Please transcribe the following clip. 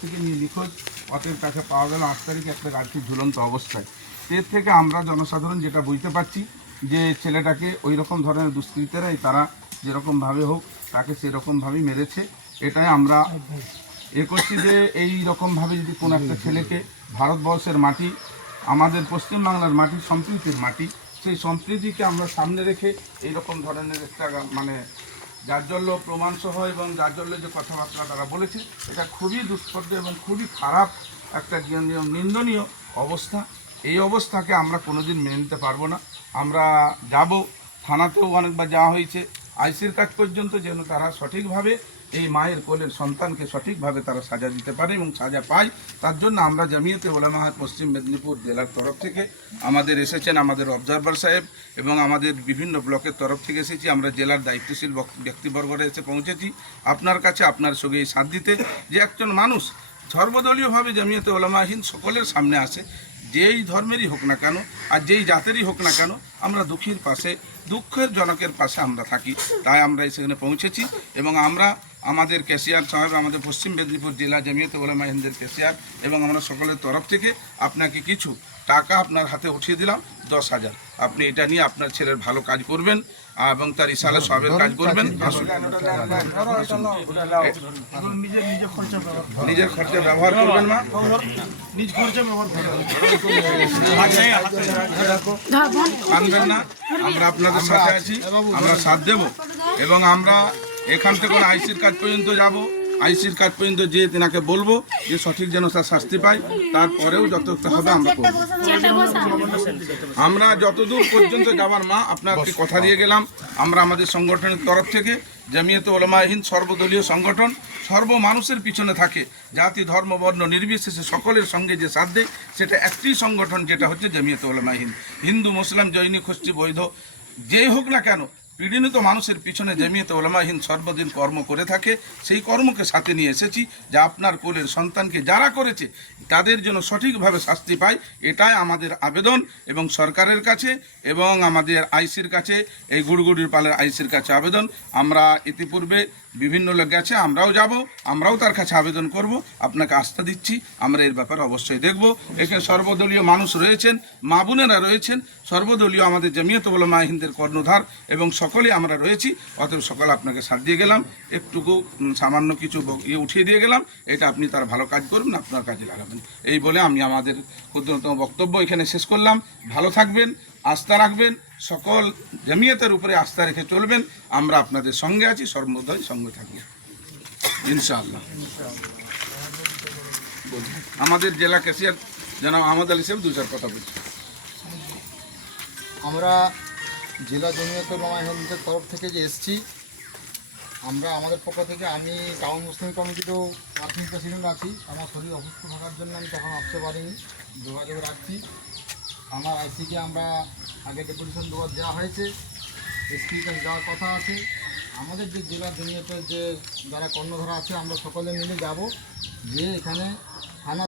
থেকে নিয়ে নিখোঁজ। অতএব তাকে পাওয়া গেল আট তারিখে একটা গাড়িটি ঝুলন্ত অবস্থায়। এর থেকে আমরা জনসাধারণ যেটা বুঝতে পারছি যে ছেলেটাকে ওই রকম ধরনের দুষ্কৃতীরাই তারা যেরকমভাবে হোক তাকে সেরকমভাবেই মেরেছে। এটাই আমরা এ করছি যে এই রকমভাবে যদি কোনো একটা ছেলেকে ভারতবর্ষের মাটি, আমাদের পশ্চিমবাংলার মাটি, সম্প্রীতির মাটি, সেই সম্প্রীতিকে আমরা সামনে রেখে এই রকম ধরনের একটা মানে জাজ্জল্য প্রমাণসহ এবং জাজ্জল্য যে কথাবার্তা তারা বলেছে, এটা খুবই দুষ্পর্য এবং খুবই খারাপ একটা নিন্দনীয় অবস্থা। এই অবস্থাকে আমরা কোনোদিন মেনে নিতে পারব না। আমরা যাব, থানাতেও অনেকবার যাওয়া হয়েছে। আইসির কাজ পর্যন্ত যেন তারা সঠিকভাবে এই মায়ের কোলের সন্তানকে সঠিকভাবে তারা সাজা দিতে পারে এবং সাজা পায়। তার জন্য আমরা জামিয়াতে ওলামা পশ্চিম মেদিনীপুর জেলার তরফ থেকে আমাদের এসেছেন আমাদের অবজারভার সাহেব এবং আমাদের বিভিন্ন ব্লকের তরফ থেকে এসেছি। আমরা জেলার দায়িত্বশীল ব্যক্তিবর্গরা এসে পৌঁছেছি। আপনার কাছে, আপনার সঙ্গে এই সাথ দিতে যে একজন মানুষ সর্বদলীয়ভাবে জামিয়াতে ওলামাহীন সকলের সামনে আসে, যেই ধর্মেরই হোক না কেন আর যেই জাতেরই হোক না কেন, আমরা দুঃখীর পাশে, দুঃখের জনকের পাশে আমরা থাকি। তাই আমরা সেখানে পৌঁছেছি এবং আমরা আমাদের ক্যাশিয়ার সাহেব, আমাদের পশ্চিম মেদিনীপুর জেলা জামিয়াতে ওলামা হিন্দের ক্যাশিয়ার এবং আমরা সকলের তরফ থেকে আপনাকে কিছু টাকা আপনার হাতে উঠিয়ে দিলাম, দশ হাজার। আপনি এটা নিয়ে আপনার ছেলের ভালো কাজ করবেন এবং তার ইশালা সবের কাজ করবেন। নিজের খরচা ব্যবহার করবেন মা। মানবেন না, আমরা আপনাদের সাথে আছি, আমরা সাথ দেব এবং আমরা এখান থেকে আইসির কাজ পর্যন্ত যাব। আইসির কাজ পর্যন্ত যে তেনাকে বলব, যে সঠিক যেন তার শাস্তি পায়, তারপরেও যতটা হবে আমরা করব। আমরা যতদূর পর্যন্ত যাওয়ার মা আপনাকে কথা দিয়ে গেলাম, আমরা আমাদের সংগঠনের তরফ থেকে, জামিয়াতে ওলামাহিন সর্বদলীয় সংগঠন, সর্ব মানুষের পিছনে থাকে, জাতি, ধর্ম, বর্ণ, নির্বিশেষে সকলের সঙ্গে যে সাথ দেয়, সেটা একটি সংগঠন, যেটা হচ্ছে জামিয়াতে ওলামাহিন হিন্দু। মুসলিম জৈনিক খ্রিস্টি বৈধ, যেই হোক না কেন পীড়িত মানুষের পিছনে জমিয়তে ওলামাহীন সর্বদিন কর্ম করে থাকে, সেই কর্মকে সাথে নিয়ে এসেছি যে আপনার কোলের সন্তানকে যারা করেছে, তাদের জন্য সঠিকভাবে শাস্তি পায়, এটাই আমাদের আবেদন এবং সরকারের কাছে এবং আমাদের আইসির কাছে, এই গুড়গুড়ির পালের আইসির কাছে আবেদন। আমরা ইতিপূর্বে বিভিন্ন লোক গেছে, আমরাও যাব, আমরাও তার কাছে আবেদন করব, আপনাকে আস্থা দিচ্ছি, আমরা এর ব্যাপারে অবশ্যই দেখব। এখানে সর্বদলীয় মানুষ রয়েছেন, মা বোনেরা রয়েছেন, সর্বদলীয় আমাদের জমিয়ত বলে মাহিনদের কর্ণধার এবং সকলে আমরা রয়েছি। অতএব সকল আপনাকে সাথ দিয়ে গেলাম। একটুকু সামান্য কিছু ইয়ে উঠিয়ে দিয়ে গেলাম। এটা আপনি তার ভালো কাজ করবেন আপনার কাজে লাগাবেন। এই বলে আমি আমাদের ক্ষুদ্রতম বক্তব্য এখানে শেষ করলাম। ভালো থাকবেন, আস্থা রাখবেন, সকল জমিয়তের উপরে আস্থা রেখে চলবেন। আমরা আপনাদের সঙ্গে আছি, সর্বদাই সঙ্গে থাকব ইনশাআল্লাহ। আমাদের জেলা ক্যাশিয়ার জানাব আহমদ আলী সাহেব দু চার কথা বলছি আমরা জেলা জমিয়ত রমায়নদের তরফ থেকে যে এসছি, আমরা আমাদের পক্ষ থেকে আমি টাউন মুসলিম কমিটিতেও প্রাথমিক প্রেসিডেন্ট আছি। আমার শরীর অসুস্থ থাকার জন্য আমি তখন আসতে পারিনি, যোগাযোগ রাখছি। আমার আইসিকে আমরা আগে ডেপুটেশন দেওয়ার দেওয়া হয়েছে এসপির কাছে যাওয়ার কথা আছে। আমাদের যে জেলা জমিয়তের যে যারা কর্ণধারা আছে, আমরা সকলে মিলে যাব, যে এখানে